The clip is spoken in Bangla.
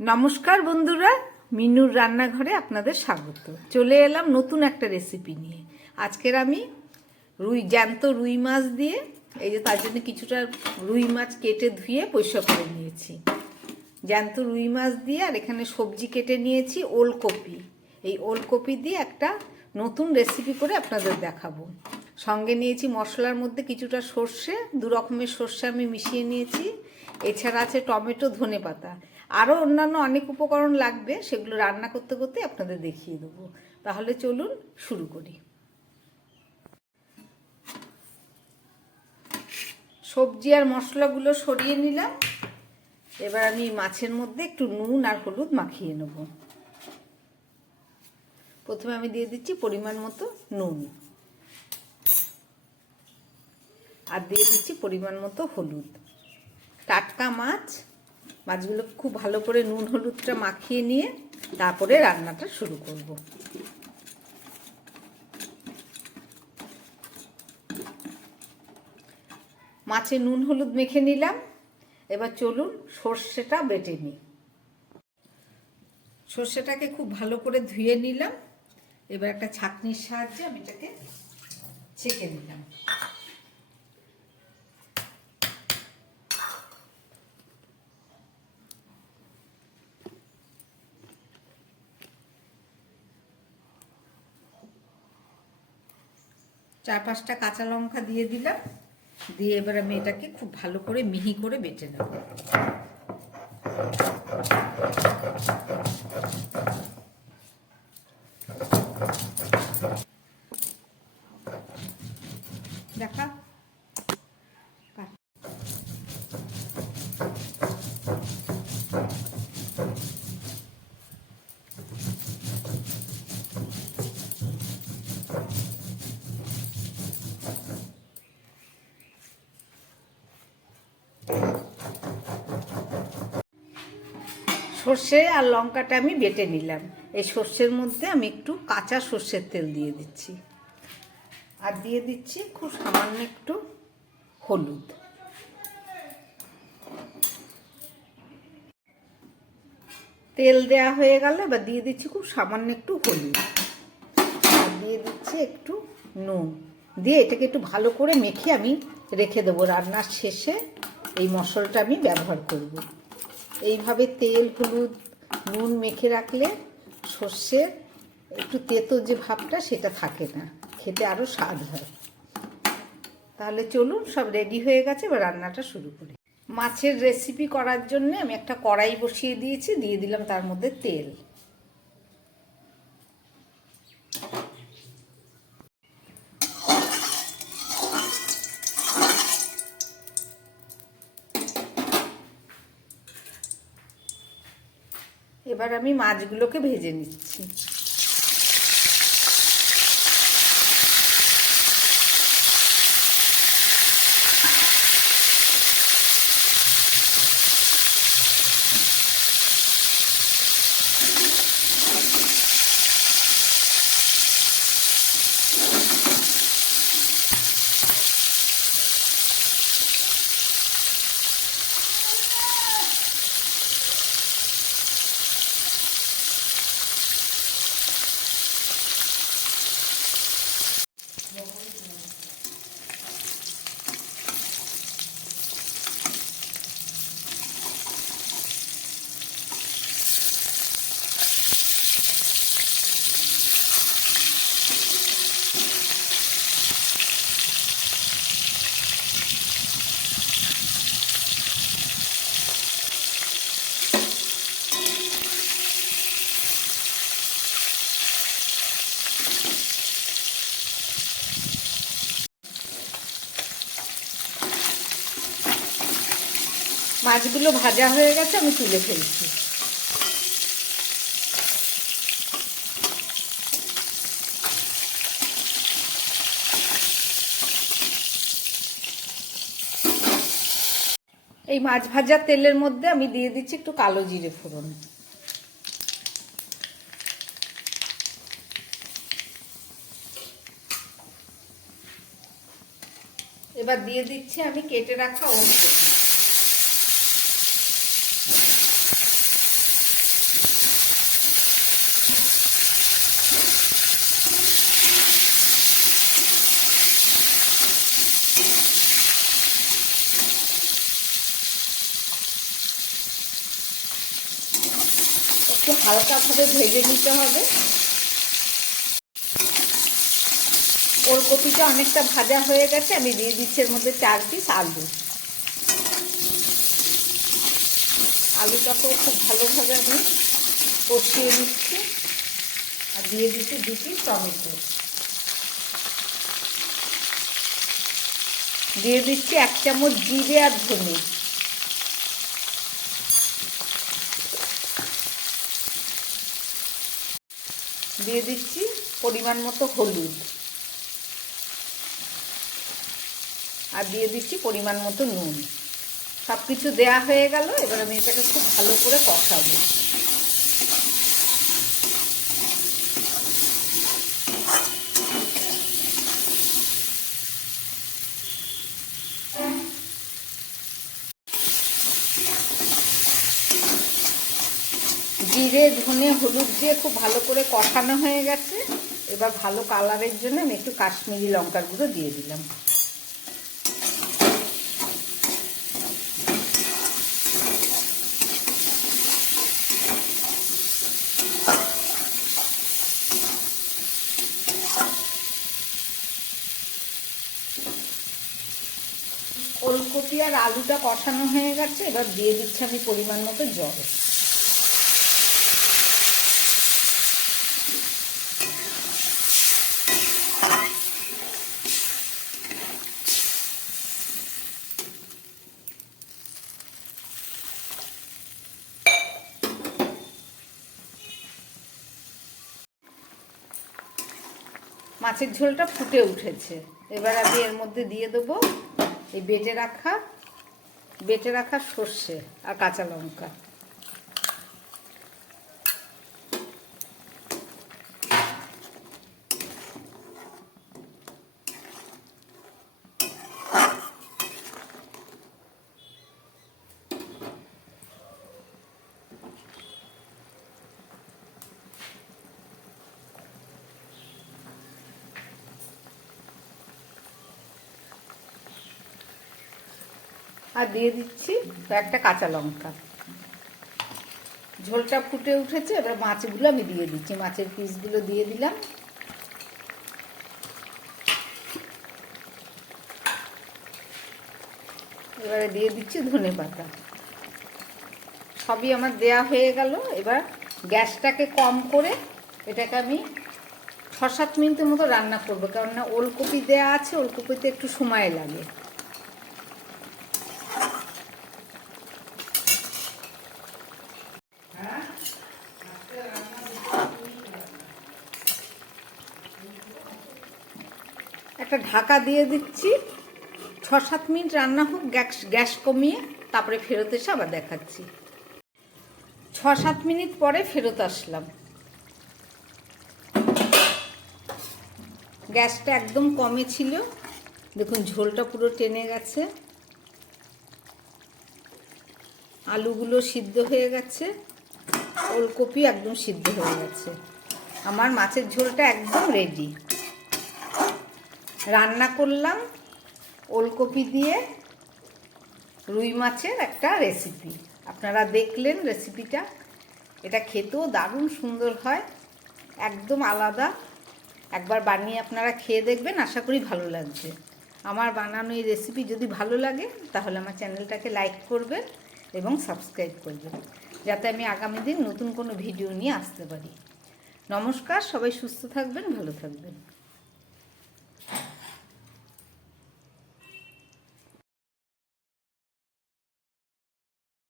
নমস্কার বন্ধুরা, মিনুর রান্নাঘরে আপনাদের স্বাগত। চলে এলাম নতুন একটা রেসিপি নিয়ে। আজকের আমি রুই, জ্যান্ত রুই মাছ দিয়ে, এই যে তার জন্য কিছুটা রুই মাছ কেটে ধুয়ে পরিষ্কার করে নিয়েছি। জ্যান্ত রুই মাছ দিয়ে আর এখানে সবজি কেটে নিয়েছি ওলকপি। এই ওলকপি দিয়ে একটা নতুন রেসিপি করে আপনাদের দেখাবো। সঙ্গে নিয়েছি মশলার মধ্যে কিছুটা সর্ষে, দু রকমের সর্ষে আমি মিশিয়ে নিয়েছি। এছাড়া আছে টমেটো ধনে পাতা আরও অন্যান্য অনেক উপকরণ লাগবে, সেগুলো রান্না করতে করতে আপনাদের দেখিয়ে দেবো। তাহলে চলুন শুরু করি। সবজি আর মশলাগুলো সরিয়ে নিলাম। এবার আমি মাছের মধ্যে একটু নুন আর হলুদ মাখিয়ে নেব। প্রথমে আমি দিয়ে দিচ্ছি পরিমাণ মতো নুন। আর দিয়ে দিচ্ছি পরিমাণ মতো হলুদ। টাটকা মাছ মাছগুলো খুব ভালো করে নুন হলুদটা মাখিয়ে নিয়ে তারপরে রান্নাটা শুরু করব। মাছে নুন হলুদ মেখে নিলাম। এবার চলুন সর্ষেটা বেটে নিই। সর্ষেটাকে খুব ভালো করে ধুয়ে নিলাম। এবার একটা ছাঁকনির সাহায্যে আমি এটাকে ছেঁকে নিলাম। চার পাঁচটা কাঁচা লঙ্কা দিয়ে দিলাম। দিয়ে এবার আমি এটাকে খুব ভালো করে মিহি করে বেটে নেব। সর্ষে আর লঙ্কাটা আমি বেটে নিলাম। এই সর্ষের মধ্যে আমি একটু কাঁচা সর্ষের তেল দিয়ে দিচ্ছি। আর দিয়ে দিচ্ছি খুব সামান্য একটু হলুদ। তেল দেয়া হয়ে গেল, এবার দিয়ে দিচ্ছি খুব সামান্য একটু হলুদ। আর দিয়ে দিচ্ছি একটু নুন। দিয়ে এটাকে একটু ভালো করে মেখে আমি রেখে দেবো রান্নার শেষে। এই মশলাটা আমি ব্যবহার করব। এইভাবে তেল, হলুদ, নুন মেখে রাখলে সর্ষের একটু তেতো যে ভাবটা সেটা থাকে না। খেতে আরও স্বাদ হয়। তাহলে চলুন, সব রেডি হয়ে গেছে, এবার রান্নাটা শুরু করি। মাছের রেসিপি করার জন্যে আমি একটা কড়াই বসিয়ে দিয়েছি, দিয়ে দিলাম তার মধ্যে তেল। এবার আমি মাছগুলোকে ভেজে নিচ্ছি। মাছগুলো ভাজা হয়ে গেছে, আমি তুলে ফেলছি। এই মাছ ভাজা তেলের মধ্যে আমি দিয়ে দিচ্ছি একটু কালো জিরে ফোড়ন। এবার দিয়ে দিচ্ছি আমি কেটে রাখা ওলকপি একটু হালকাভাবে ভেজে নিতে হবে। ওলকপিটা অনেকটা ভাজা হয়ে গেছে, আমি দিয়ে দিচ্ছি এর মধ্যে চার পিস আলু। আলুটাকেও খুব ভালোভাবে আমি কষিয়ে নিচ্ছি আর দিয়ে দিচ্ছি দু পিস টমেটো। দিয়ে দিচ্ছি এক চামচ জিরে আর ধনে। দিয়ে দিচ্ছি পরিমাণ মতো হলুদ। আর দিয়ে দিচ্ছি পরিমাণ মতো নুন। সব কিছু দেওয়া হয়ে গেল, এবার আমি এটাকে খুব ভালো করে কষাবো। জিরে, ধনে, হলুদ দিয়ে খুব ভালো করে কষানো হয়ে গেছে। এবার ভালো কালারের জন্য আমি একটু কাশ্মীরি লঙ্কার গুঁড়ো দিয়ে দিলাম। ওলকপি আর আলুটা কষানো হয়ে গেছে, এবার দিয়ে দিচ্ছি আমি পরিমাণ মতো জল। মাছের ঝোলটা ফুটে উঠেছে। এবার আমি এর মধ্যে দিয়ে দেবো এই বেটে রাখা বেটে রাখা সর্ষে আর কাঁচা লঙ্কা। আর দিয়ে দিচ্ছি একটা কাঁচা লঙ্কা। ঝোলটা ফুটে উঠেছে, এবার মাছগুলো আমি দিয়ে দিচ্ছি। মাছের পিসগুলো দিয়ে দিলাম। এবারে দিয়ে দিচ্ছি ধনে পাতা। সবই আমার দেয়া হয়ে গেল। এবার গ্যাসটাকে কম করে এটাকে আমি ছ সাত মিনিটের মতো রান্না করব। কেননা ওলকপি দেয়া আছে, ওলকপিতে একটু সময় লাগে। একটা ঢাকা দিয়ে দিচ্ছি। ছ সাত মিনিট রান্না হোক, গ্যাস গ্যাস কমিয়ে তারপরে ফেরত এসে আবার দেখাচ্ছি। ছ সাত মিনিট পরে ফেরত আসলাম। গ্যাসটা একদম কমে ছিল। দেখুন, ঝোলটা পুরো টেনে গেছে। আলুগুলো সিদ্ধ হয়ে গেছে। ওলকপি একদম সিদ্ধ হয়ে গেছে। আমার মাছের ঝোলটা একদম রেডি রান্না করলাম ওলকপি দিয়ে রুই মাছের একটা রেসিপি আপনারা দেখলেন রেসিপিটা এটা খেতেও দারুণ সুন্দর হয়, একদম আলাদা। একবার বানিয়ে আপনারা খেয়ে দেখবেন, আশা করি ভালো লাগছে। আমার বানানো এই রেসিপি যদি ভালো লাগে, তাহলে আমার চ্যানেলটাকে লাইক করবেন এবং সাবস্ক্রাইব করবেন, যাতে আমি আগামী দিন নতুন কোনো ভিডিও নিয়ে আসতে পারি। নমস্কার, সবাই সুস্থ থাকবেন, ভালো থাকবেন।